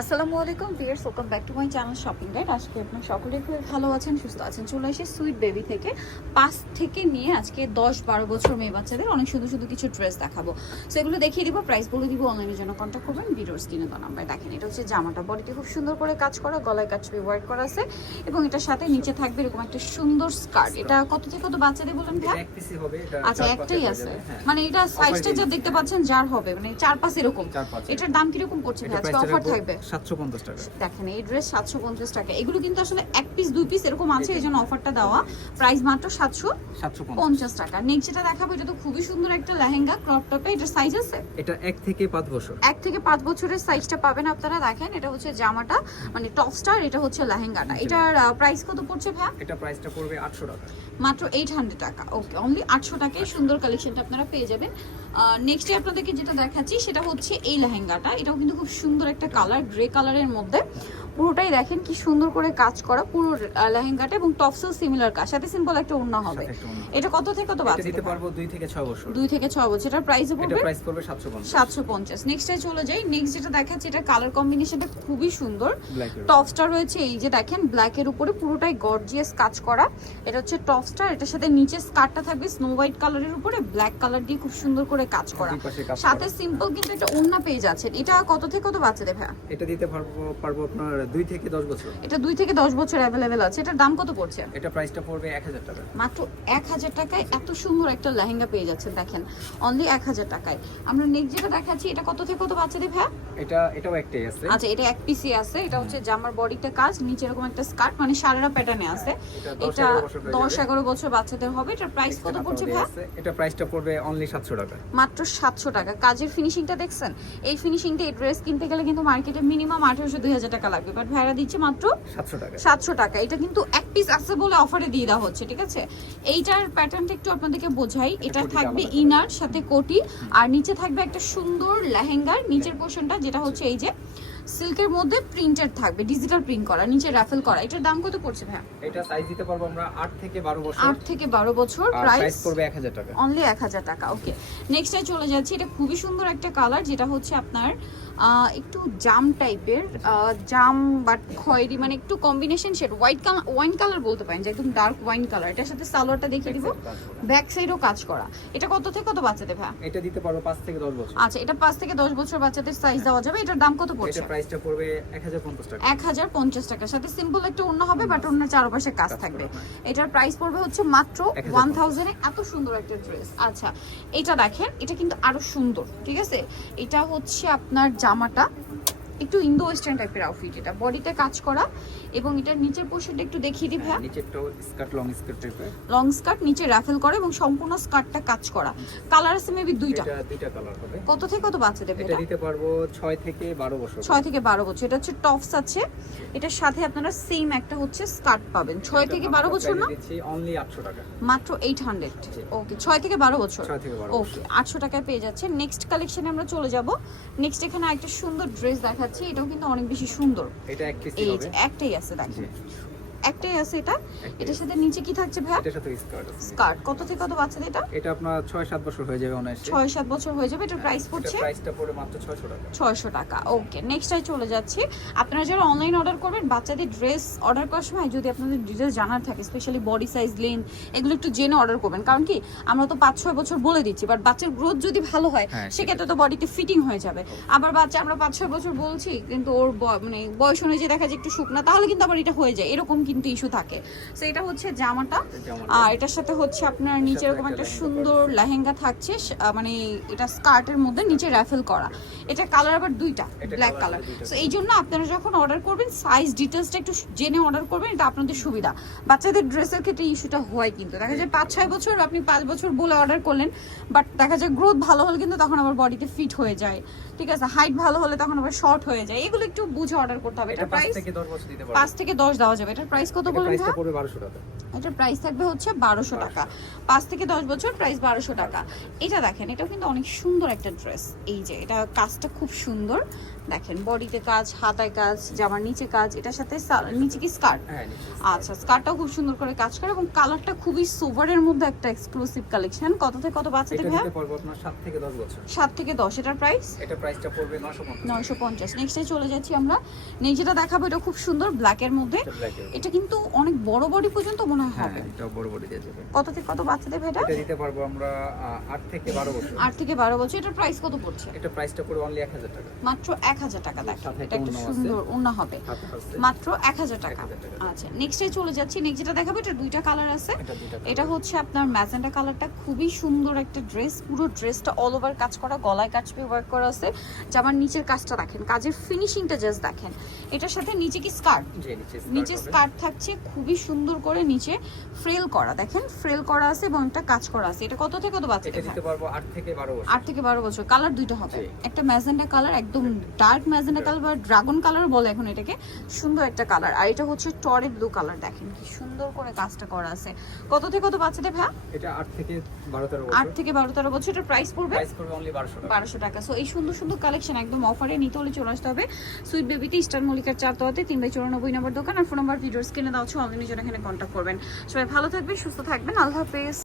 আসসালামু আলাইকুম viewers welcome back to my channel shopping right আজকে আপনার সকলেই খুব ভালো আছেন সুস্থ আছেন। চলে আসি সুইট বেবি থেকে। পাঁচ থেকে নিয়ে আজকে দশ বারো বছর মেয়ে বাচ্চাদের অনেক শুধু শুধু কিছু ড্রেস দেখাবো। সেগুলো দেখিয়ে দিব প্রাইস বলে দিব অনলাইনের জন্য কন্ট্যাক্ট করবেন ভিডিওর স্ক্রিনে তো নাম্বার দেখেন। এটা হচ্ছে জামাটা বডিতে খুব সুন্দর করে কাজ করা গলায় কাজ ওয়ার্ক করা আছে। এবং এটার সাথে নিচে থাকবে এরকম একটা সুন্দর স্কার্ট এটা কত থেকে কত বাচ্চাদের বলেন হবে এটা আচ্ছা একটাই আছে। হয়ে। মানে এটা সাইজটা যা দেখতে পাচ্ছেন যার হবে মানে চার পাঁচ এরকম। এটার দাম কীরকম করছে আজকে অফার থাকবে? সাতশো পঞ্চাশ টাকা। দেখেন এই ড্রেস সাতশো পঞ্চাশ টাকা। এগুলো কিন্তু আসলে এক পিস দুই পিস এরকম আছে এই জন্য অফারটা দেওয়া। প্রাইস মাত্র সাতশো সাতশো পঞ্চাশ টাকা। নেক্সট যেটা দেখাবো এটা তো খুবই সুন্দর একটা লেহেঙ্গা ক্রপ টপে এটার সাইজ আছে? এটা এক থেকে পাঁচ বছর। এক থেকে পাঁচ বছরের সাইজটা পাবেন আপনারা দেখেন। এটা হচ্ছে জামাটা মানে টপ স্টার এটা হচ্ছে লেহেঙ্গাটা। এটার প্রাইস কত পড়ছে ভাই এটা প্রাইসটা পড়বে আটশো টাকা। মাত্র এইট হান্ড্রেড টাকা। ওকে অনলি আটশো টাকায় সুন্দর কালেকশনটা আপনারা পেয়ে যাবেন। নেক্সটে আপনাদেরকে যেটা দেখাচ্ছি সেটা হচ্ছে এই লেহেঙ্গাটা। এটাও কিন্তু খুব সুন্দর একটা কালার গ্রে কালারের মধ্যে। পুরোটাই দেখেন কি সুন্দর করে কাজ করা পুরো লেহেঙ্গাটা এবং টপসও সিমিলার কাজ। সাথে সিম্পল একটা ওড়না হবে। এটা কত থেকে কত বাচ্চা দিতে পারব দুই থেকে ছয় বছর। দুই থেকে ছয় বছর। এটার প্রাইসও এটা প্রাইস পড়বে সাতশো পঞ্চাশ। সাতশো পঞ্চাশ। নেক্সটে চলে যাই। নেক্সট যেটা দেখাচ্ছি এটা কালার কম্বিনেশনটা খুবই সুন্দর। টপসটা রয়েছে এই যে দেখেন ব্ল্যাকের উপরে পুরোটাই গর্জিয়াস কাজ করা। এটা হচ্ছে টপস্টার এটার সাথে নিচে স্কার্টটা থাকবে স্নো হোয়াইট কালারের উপরে ব্ল্যাক কালার দিয়ে খুব সুন্দর করে কাজ করা। সাথে সিম্পল কিন্তু একটা ওড়না পেয়ে যাচ্ছেন। এটা কত থেকে কত বাচ্চাদের ভাইয়া? এটা দিতে পারব পারব আপনার থেকে দশ বছর। এটা থেকে দশ বছর অ্যাভেলেবেল আছে। এটার দাম কত পড়ছে? এটা প্রাইসটা পড়বে এক হাজার টাকা। মাত্র এক হাজার টাকায় এত সুন্দর একটা লেহেঙ্গা পেয়ে যাচ্ছেন দেখেন। অনলি এক হাজার টাকায়। আমরা নেক্সট যেটা দেখাচ্ছি এটা কত থেকে কত বাচ্চাদের এটা এটাও একটাই আছে। আচ্ছা এটা এক পিসি আছে। এটা হচ্ছে জামার বডিতে কাজ নিচে এরকম একটা স্কার্ট মানে সারারা প্যাটার্নে আছে। এটা দশ এগারো বছর বাচ্চাদের হবে। এটার প্রাইস কত পড়ছে ভাই এটা প্রাইসটা পড়বে অনলি সাতশো টাকা। মাত্র সাতশো টাকা। কাজের ফিনিশিংটা দেখছেন? এই ফিনিশিংটা এই ড্রেস কিনতে গেলে কিন্তু মার্কেটে মিনিমাম আঠারোশো দুই হাজার টাকা লাগবে। বাট ভাইরা দিচ্ছে মাত্র সাতশো টাকা। সাতশো টাকা। এটা কিন্তু এক পিস আছে বলে অফারে দিয়ে দেওয়া হচ্ছে ঠিক আছে? এইটার প্যাটার্নটা একটু আপনাদেরকে বোঝাই। এটা থাকবে ইনার সাথে কোটি। আর নিচে থাকবে একটা সুন্দর লেহেঙ্গার নিচের পোর্শনটা যেটা হচ্ছে এই যে সিল্কের মধ্যে প্রিন্টেড থাকবে ডিজিটাল প্রিন্ট করা নিচে রাফেল করা। এটার দাম কত পড়ছে ভাই এটা সাইজ দিতে পারব আমরা আট থেকে বারো বছর। আট থেকে বারো বছর প্রাইস এক হাজার টাকা। অনলি এক হাজার টাকা ওকে নেক্সটে চলে যাচ্ছি এটা খুবই সুন্দর একটা কালার যেটা হচ্ছে আপনার একটু জাম টাইপের জাম বাট খয়েরি মানে একটু combination shade white colour wine colour বলতে পারেন যে একদম ডার্ক ওয়াইন কালার এটার সাথে সালোয়ারটা দেখিয়ে দিব। ব্যাক সাইডও কাজ করা। এটা কত থেকে কত বাচ্চাদের ভাই? এটা দিতে পারব পাঁচ থেকে দশ বছর। আচ্ছা এটা পাঁচ থেকে দশ বছর বাচ্চাদের সাইজ দেওয়া যাবে। এটার দাম কত পড়ছে? এটা প্রাইসটা পড়বে এক হাজার পঞ্চাশ টাকা। এক হাজার পঞ্চাশ টাকার সাথে সিম্পল একটা অন্য হবে বাট অন্য চারপাশে কাজ থাকবে। এটার প্রাইস পড়বে হচ্ছে মাত্র 1050 ওয়ান থাউজেন্ডে এত সুন্দর একটা ড্রেস আচ্ছা এটা দেখেন এটা কিন্তু আরও সুন্দর ঠিক আছে? এটা হচ্ছে আপনার জামাটা একটু ইন্দো ওয়েস্টার্ন টাইপের আউটফিট এটা বডিতে কাজ করা এবং এটার নিচের পোর্শনটা একটু দেখিয়ে দিই ভাইয়া। নিচেরটাও স্কার্ট লং স্কার্ট টাইপের লং স্কার্ট নিচে রাফেল করে এবং সম্পূর্ণ স্কার্টটা কাজ করা। কালার আছে মেবি দুইটা। এটা দুইটা কালার হবে। কত থেকে কত বাচ্চা দেবে এটা দিতে পারব ছয় থেকে বারো বছর। ছয় থেকে বারো বছর। এটা হচ্ছে টপস আছে। এটার সাথে আপনারা সেম একটা হচ্ছে স্কার্ট পাবেন। ছয় থেকে বারো বছর না? দিচ্ছি অনলি আটশো টাকা। মাত্র এইট হান্ড্রেড ওকে ছয় থেকে বারো বছর। ছয় থেকে বারো ওকে আটশো টাকায় পেয়ে যাচ্ছে নেক্সট কালেকশনে আমরা চলে যাব। নেক্সট এখানে একটা সুন্দর ড্রেস দেখাচ্ছি। এটাও কিন্তু অনেক বেশি সুন্দর। এটা এক পিস হবে? একটাই আছে দেখেন। একটাই আছে এটা। এটার সাথে নিচে কি থাকছে ভাই এটার সাথে স্কার্ট আছে। স্কার্ট। কত থেকে কত বাচ্চাদের এটা? এটা আপনার ছয় সাত বছর হয়ে যাবে অনায়াসে। ছয় সাত বছর হয়ে যাবে। এটার প্রাইস পড়ছে? প্রাইসটা পড়ে মাত্র ছয়শো টাকা। ছয়শো টাকা। ওকে নেক্সটে চলে যাচ্ছি। আপনারা যারা অনলাইন অর্ডার করবেন বাচ্চাদের ড্রেস অর্ডার করার সময় যদি আপনাদের ডিটেলস জানার থাকে স্পেশালি বডি সাইজ লেন্থ এগুলো একটু জেনে অর্ডার করবেন। কারণ কি আমরা তো পাঁচ ছয় বছর বলে দিচ্ছি বাট বাচ্চার গ্রোথ যদি ভালো হয় হ্যাঁ, সেক্ষেত্রে তো বডিতে ফিটিং হয়ে যাবে। আবার বাচ্চা আমরা পাঁচ ছয় বছর বলছি কিন্তু ওর মানে বয়স অনুযায়ী দেখা যায় একটু শুকনা তাহলে কিন্তু আবার এটা হয়ে যায়। এরকম কিন্তু ইস্যু থাকে। তো এটা হচ্ছে জামাটা। আর এটার সাথে হচ্ছে আপনার নিচে এরকম একটা সুন্দর লেহেঙ্গা থাকছে। মানে এটা স্কার্টের মধ্যে নিচে র্যাফেল করা। এটা কালার আবার দুইটা ব্ল্যাক কালার। তো এই জন্য আপনারা যখন অর্ডার করবেন সাইজ ডিটেলসটা একটু জেনে অর্ডার করবেন এটা আপনাদের সুবিধা। বাচ্চাদের ড্রেসের ক্ষেত্রে ইস্যুটা হয় কিন্তু। দেখা যায় পাঁচ ছয় বছর আপনি পাঁচ বছর বলে অর্ডার করলেন বাট দেখা যায় গ্রোথ ভালো হলে কিন্তু তখন আবার বডিতে ফিট হয়ে যায়। ঠিক আছে? হাইট ভালো হলে তখন আবার শর্ট হয়ে যায়। এগুলো একটু বুঝে অর্ডার করতে হবে। এটা প্রাইস থেকে দশ বছর দিতে পারব পাঁচ থেকে দশ দেওয়া যাবে। এটার প্রাইস কত এটা বলুন প্রাইসটা ভাই? পড়বে 1200 টাকা। এটার প্রাইস থাকবে হচ্ছে বারোশো টাকা। পাঁচ থেকে দশ বছর প্রাইস বারোশো টাকা। এটা দেখেন এটা কিন্তু অনেক সুন্দর একটা ড্রেস এই যে এটা কাজটা খুব সুন্দর। দেখেন বডিতে কাজ হাতায় কাজ জামার নিচে কাজ এটার সাথে নিচে কি স্কার্ট হ্যাঁ আচ্ছা স্কার্টটাও খুব সুন্দর করে কাজ করে এবং কালারটা খুবই সোভারের মধ্যে একটা এক্সক্লুসিভ কালেকশন কত থেকে কত ভাইয়া দিতে আপনার সাত থেকে দশ বছর। সাত থেকে দশ এটার প্রাইস এটা প্রাইসটা পড়বে নয়শো পঞ্চাশ। নেক্সটে চলে যাচ্ছি আমরা। নেক্সট যেটা দেখাবো এটা খুব সুন্দর ব্ল্যাকের মধ্যে। এটা কিন্তু অনেক বড় বডি পর্যন্ত মনে হয় হ্যাঁ হবে। এটা বড় বড় দিয়ে দেবে। কত থেকে কত বাচ্চা দেবে এটা? এটা দিতে পারব আমরা আহ, আট থেকে বারো বছর। আট থেকে বারো বছর। এটার প্রাইস কত পড়ছে? এটা প্রাইসটা পড়বে অনলি এক হাজার টাকা। মাত্র এক হাজার টাকা দেখেন এটা একটা। সুন্দর ওড়না হবে। মাত্র এক হাজার টাকা। আচ্ছা নেক্সটে চলে যাচ্ছি নেক্সট যেটা দেখাবো এটা দুইটা কালার আছে। এটা হচ্ছে আপনার ম্যাজেন্টা কালারটা খুবই সুন্দর একটা ড্রেস পুরো ড্রেসটা অল ওভার কাজ করা গলায় কাজ পেয়ে ওয়ার্ক করা আছে। জামার নিচের কাজটা দেখেন কাজের ফিনিশিংটা জাস্ট দেখেন। এটার সাথে নিচে কি স্কার্ট নিচে। স্কার্ট থাকছে খুবই সুন্দর করে নিচে ফ্রেল করা। দেখেন ফ্রেল করা আছে এবং একটা কাজ করা আছে। এটা কত থেকে কত দিতে পারব আট থেকে বারো বছর। থেকে বছর কালার দুইটা হবে। একটা ম্যাজেন্টা কালার একদম ডার্ক ম্যাজেন্টা কালার বা ড্রাগন কালার বলে এখন এটাকে সুন্দর একটা কালার আর এটা হচ্ছে টরে ব্লু কালার দেখেন কি সুন্দর করে কাজটা করা আছে। কত থেকে কত বাচ্চাদের ভাই এটা আট থেকে বারো তেরো আট বছর থেকে বারো তেরো বছর এটার প্রাইস পড়বে? প্রাইস করবে অনলি বারোশো টাকা। বারোশো টাকা। সো এই সুন্দর সুন্দর কালেকশন একদম অফারে নিতে হলে চলে আসতে হবে। সুইট বেবিতে স্টার মল্লিকার চার তোয়াতে তিন বাই চৌরানব্বই নম্বর দোকান। আর ফোন নাম্বার ভিডিওর স্ক্রিনে দেওয়া হচ্ছে অনলাইনে জন্য এখানে কন্ট্যাক্ট করবেন। সবাই ভালো থাকবে সুস্থ থাকবেন। আল্লাহ হাফেজ।